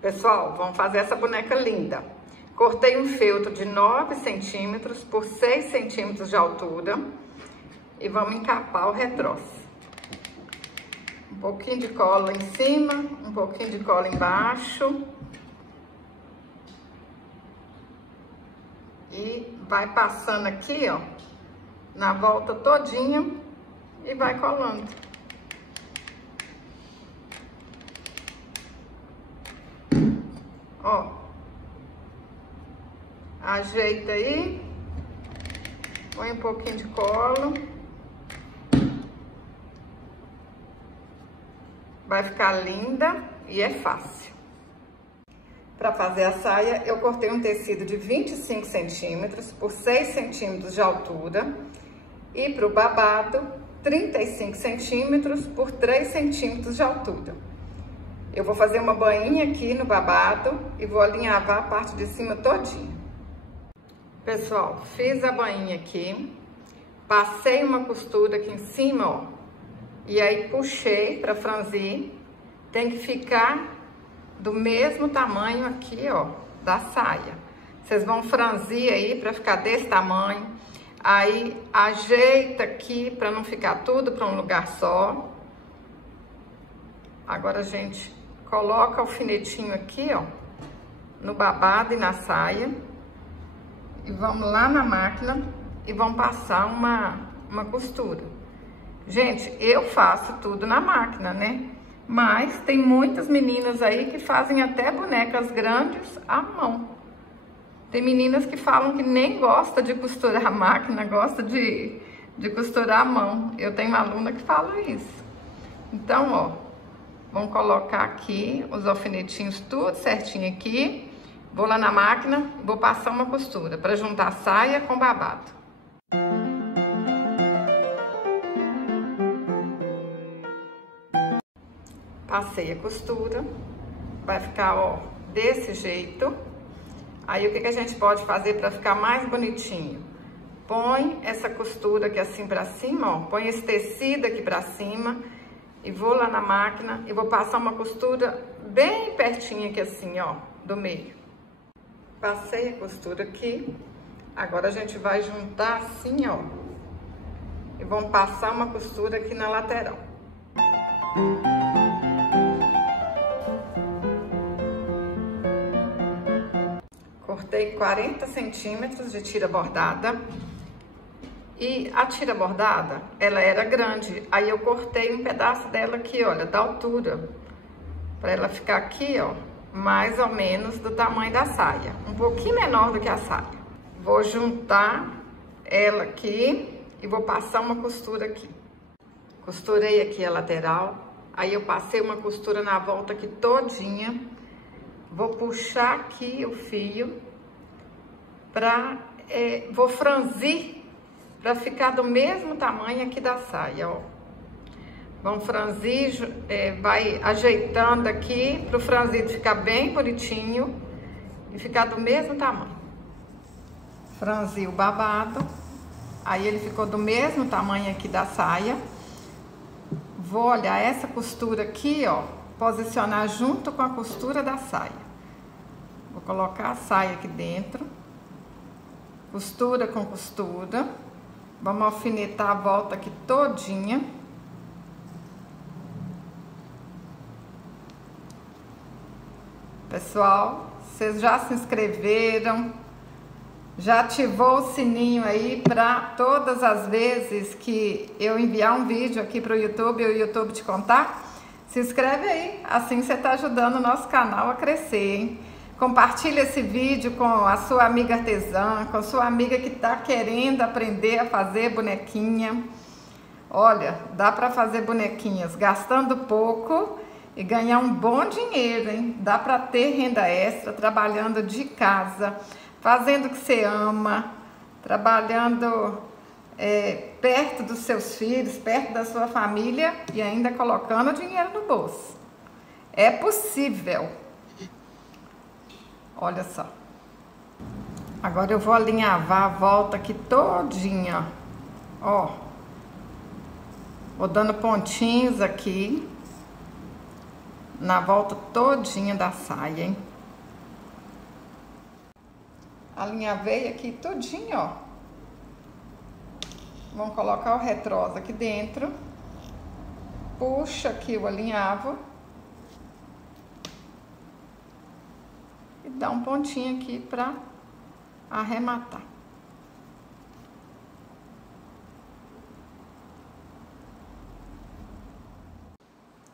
Pessoal, vamos fazer essa boneca linda. Cortei um feltro de 9 centímetros por 6 centímetros de altura e vamos encapar o retroço. Um pouquinho de cola em cima, um pouquinho de cola embaixo. E vai passando aqui, ó, na volta todinha e vai colando. Ó, ajeita aí, põe um pouquinho de cola. Vai ficar linda e é fácil. Para fazer a saia, eu cortei um tecido de 25 centímetros por 6 centímetros de altura. E para o babado, 35 centímetros por 3 centímetros de altura. Eu vou fazer uma bainha aqui no babado e vou alinhavar a parte de cima todinha. Pessoal, fiz a bainha aqui, passei uma costura aqui em cima, ó, e aí puxei para franzir. Tem que ficar do mesmo tamanho aqui, ó, da saia. Vocês vão franzir aí para ficar desse tamanho. Aí ajeita aqui para não ficar tudo para um lugar só. Agora a gente coloca o alfinetinho aqui, ó, no babado e na saia. E vamos lá na máquina e vamos passar uma costura. Gente, eu faço tudo na máquina, né? Mas tem muitas meninas aí que fazem até bonecas grandes à mão. Tem meninas que falam que nem gosta de costurar a máquina, gosta de costurar a mão. Eu tenho uma aluna que fala isso. Então, ó, vamos colocar aqui os alfinetinhos tudo certinho aqui. Vou lá na máquina, vou passar uma costura para juntar a saia com babado. Passei a costura, vai ficar, ó, desse jeito. Aí o que a gente pode fazer para ficar mais bonitinho? Põe essa costura aqui assim para cima, ó, põe esse tecido aqui para cima e vou lá na máquina e vou passar uma costura bem pertinho aqui assim, ó, do meio. Passei a costura aqui, agora a gente vai juntar assim, ó, e vamos passar uma costura aqui na lateral. Cortei 40 centímetros de tira bordada e a tira bordada, ela era grande, aí eu cortei um pedaço dela aqui, olha, da altura, para ela ficar aqui, ó, mais ou menos do tamanho da saia, um pouquinho menor do que a saia. Vou juntar ela aqui e vou passar uma costura aqui. Costurei aqui a lateral, aí eu passei uma costura na volta aqui todinha. Vou puxar aqui o fio vou franzir para ficar do mesmo tamanho aqui da saia, ó. Vamos franzir, vai ajeitando aqui para o franzido ficar bem bonitinho e ficar do mesmo tamanho. Franzi o babado, aí ele ficou do mesmo tamanho aqui da saia. Vou olhar essa costura aqui, ó, posicionar junto com a costura da saia. Vou colocar a saia aqui dentro, costura com costura. Vamos alfinetar a volta aqui todinha. Pessoal, vocês já se inscreveram? Já ativou o sininho aí para todas as vezes que eu enviar um vídeo aqui para o YouTube e o YouTube te contar? Se inscreve aí, assim você está ajudando o nosso canal a crescer, hein? Compartilha esse vídeo com a sua amiga artesã, com a sua amiga que está querendo aprender a fazer bonequinha. Olha, dá para fazer bonequinhas gastando pouco e ganhar um bom dinheiro, hein? Dá para ter renda extra trabalhando de casa, fazendo o que você ama, trabalhando perto dos seus filhos, perto da sua família e ainda colocando dinheiro no bolso. É possível. Olha só. Agora eu vou alinhavar a volta aqui todinha, ó. Vou dando pontinhos aqui. na volta todinha da saia, hein? Alinhavei aqui todinho, ó. Vamos colocar o retrosa aqui dentro. Puxa aqui o alinhavo. E dá um pontinho aqui pra arrematar.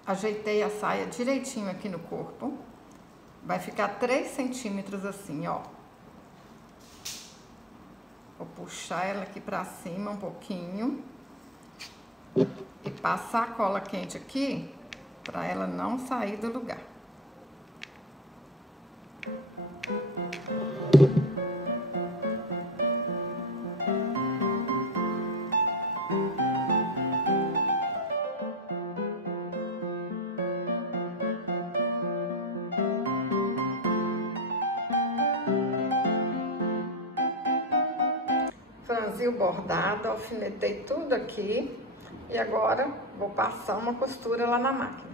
Ajeitei a saia direitinho aqui no corpo. Vai ficar 3 centímetros assim, ó. Vou puxar ela aqui pra cima um pouquinho. E passar a cola quente aqui, pra ela não sair do lugar. Franzi o bordado, alfinetei tudo aqui e agora vou passar uma costura lá na máquina.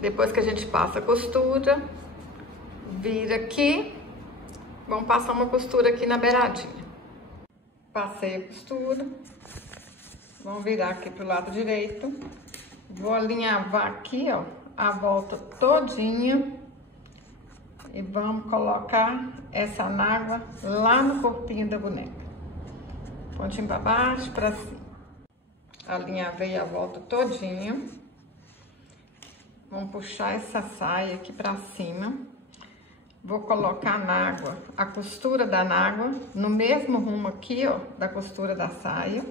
Depois que a gente passa a costura, vira aqui, vamos passar uma costura aqui na beiradinha. Passei a costura, vamos virar aqui pro lado direito, vou alinhavar aqui, ó, a volta todinha e vamos colocar essa anágua lá no corpinho da boneca. Pontinho para baixo, para cima. Alinhavei a volta todinha. Vamos puxar essa saia aqui para cima. Vou colocar na água, a costura da água, no mesmo rumo aqui, ó, da costura da saia.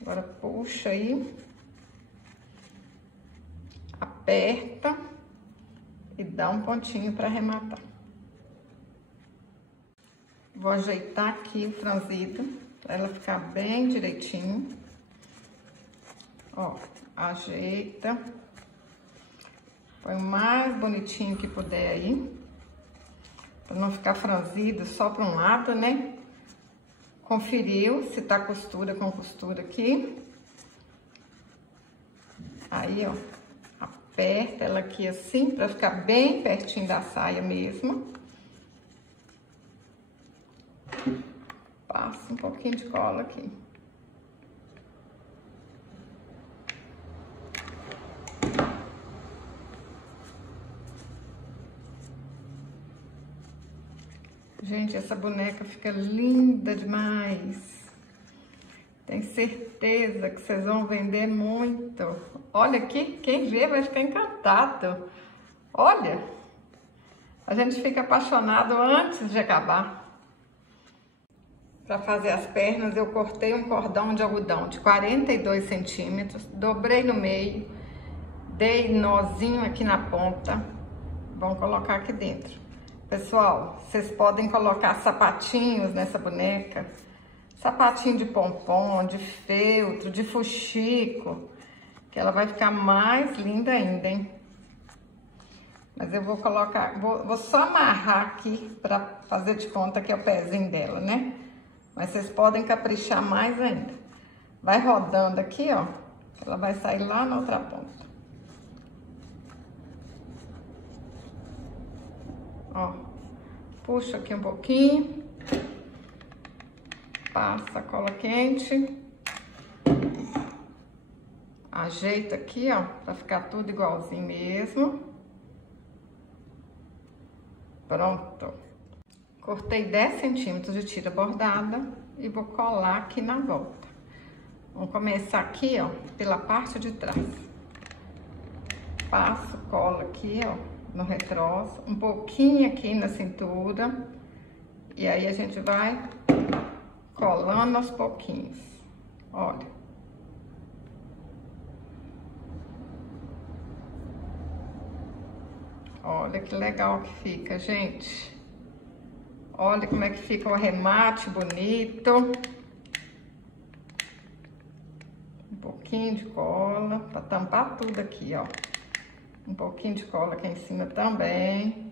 Agora puxa aí. Aperta e dá um pontinho para arrematar. Vou ajeitar aqui o franzido, pra ela ficar bem direitinho. Ó, ajeita. Põe o mais bonitinho que puder aí. Pra não ficar franzido só para um lado, né? Conferiu se tá costura com costura aqui. Aí, ó, aperta ela aqui assim, pra ficar bem pertinho da saia mesmo. Passa um pouquinho de cola aqui. Gente, essa boneca fica linda demais. Tenho certeza que vocês vão vender muito. Olha aqui, quem vê vai ficar encantado. Olha, a gente fica apaixonado antes de acabar. Para fazer as pernas, eu cortei um cordão de algodão de 42 centímetros, dobrei no meio, dei nozinho aqui na ponta, vamos colocar aqui dentro. Pessoal, vocês podem colocar sapatinhos nessa boneca, sapatinho de pompom, de feltro, de fuxico, que ela vai ficar mais linda ainda, hein? Mas eu vou colocar, vou só amarrar aqui para fazer de conta que é o pezinho dela, né? Mas vocês podem caprichar mais ainda. Vai rodando aqui, ó. Ela vai sair lá na outra ponta. Ó. Puxa aqui um pouquinho. Passa a cola quente. Ajeita aqui, ó. Pra ficar tudo igualzinho mesmo. Pronto. Cortei 10 centímetros de tira bordada e vou colar aqui na volta. Vamos começar aqui, ó, pela parte de trás. Passo cola aqui, ó, no retroço, um pouquinho aqui na cintura. E aí a gente vai colando aos pouquinhos. Olha. Olha que legal que fica, gente. Olha como é que fica o arremate bonito. Um pouquinho de cola para tampar tudo aqui, ó. Um pouquinho de cola aqui em cima também.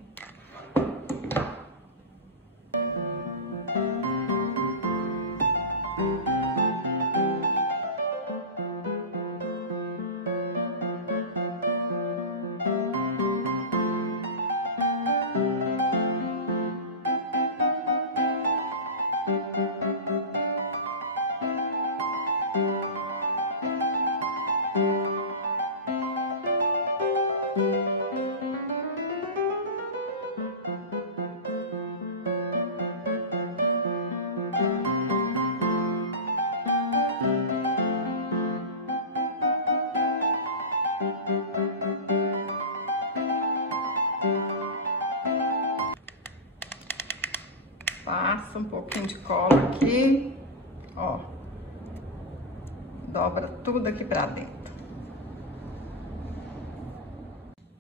passa um pouquinho de cola aqui, ó. Dobra tudo aqui pra dentro.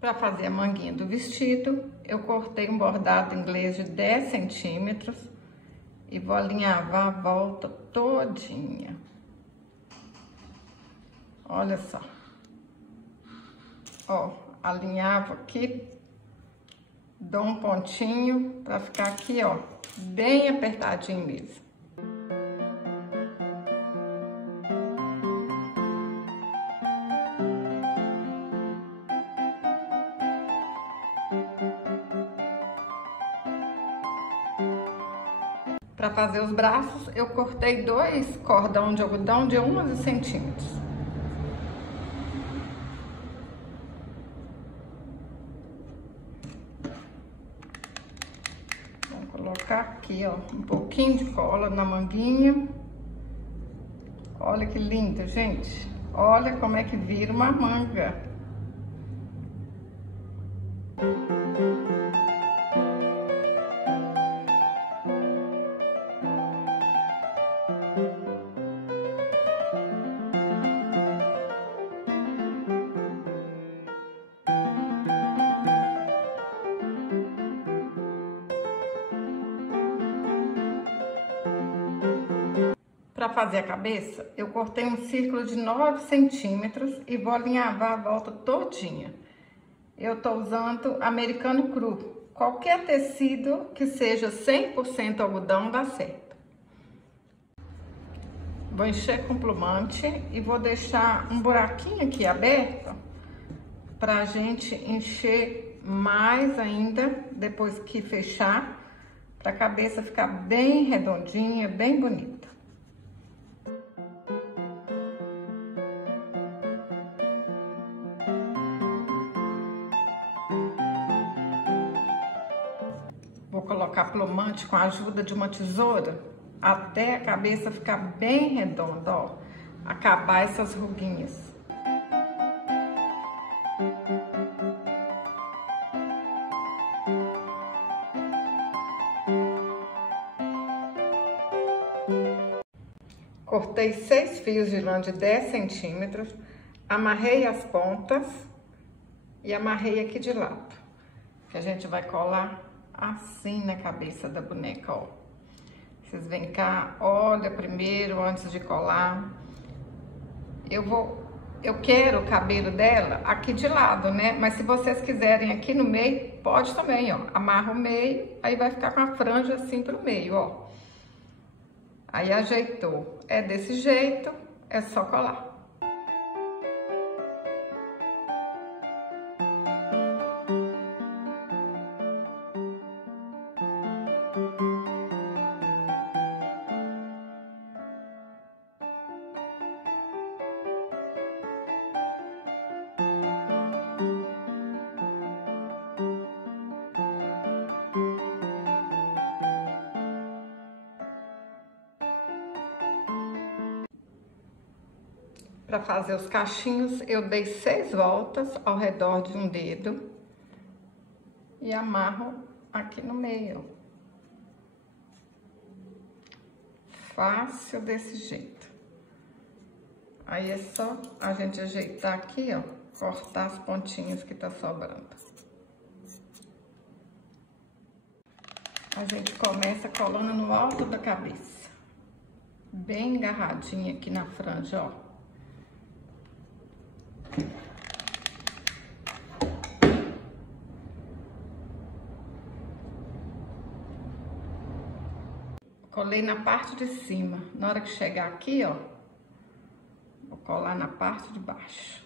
Para fazer a manguinha do vestido, eu cortei um bordado inglês de 10 centímetros e vou alinhavar a volta todinha. Olha só. Ó, alinhavo aqui, dou um pontinho para ficar aqui, ó, bem apertadinho mesmo. Para fazer os braços, eu cortei 2 cordão de algodão de 11 centímetros. Vou colocar aqui, ó, um pouquinho de cola na manguinha. Olha que linda, gente. Olha como é que vira uma manga. Para fazer a cabeça, eu cortei um círculo de 9 centímetros e vou alinhavar a volta todinha. Eu tô usando americano cru. Qualquer tecido que seja 100% algodão dá certo. Vou encher com plumante e vou deixar um buraquinho aqui aberto pra gente encher mais ainda depois que fechar, pra cabeça ficar bem redondinha, bem bonita. Vou colocar plumante com a ajuda de uma tesoura até a cabeça ficar bem redonda, ó. Acabar essas ruguinhas. Cortei 6 fios de lã de 10 centímetros, amarrei as pontas e amarrei aqui de lado. Que a gente vai colar assim na cabeça da boneca, ó. Vocês vêm cá, olha primeiro antes de colar. Eu quero o cabelo dela aqui de lado, né? Mas se vocês quiserem aqui no meio, pode também, ó. Amarra o meio, aí vai ficar com a franja assim pro meio, ó. Aí ajeitou. É desse jeito, é só colar. Para fazer os cachinhos, eu dei 6 voltas ao redor de um dedo e amarro aqui no meio. Fácil desse jeito. Aí é só a gente ajeitar aqui, ó, cortar as pontinhas que tá sobrando. A gente começa colando no alto da cabeça, bem agarradinha aqui na franja, ó. Colei na parte de cima. Na hora que chegar aqui, ó, vou colar na parte de baixo.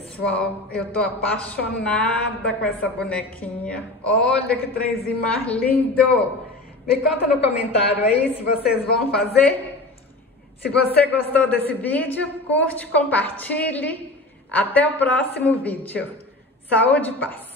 pessoal, eu tô apaixonada com essa bonequinha. Olha que trenzinho mais lindo! Me conta no comentário aí se vocês vão fazer. Se você gostou desse vídeo, curte, compartilhe. Até o próximo vídeo. Saúde e paz!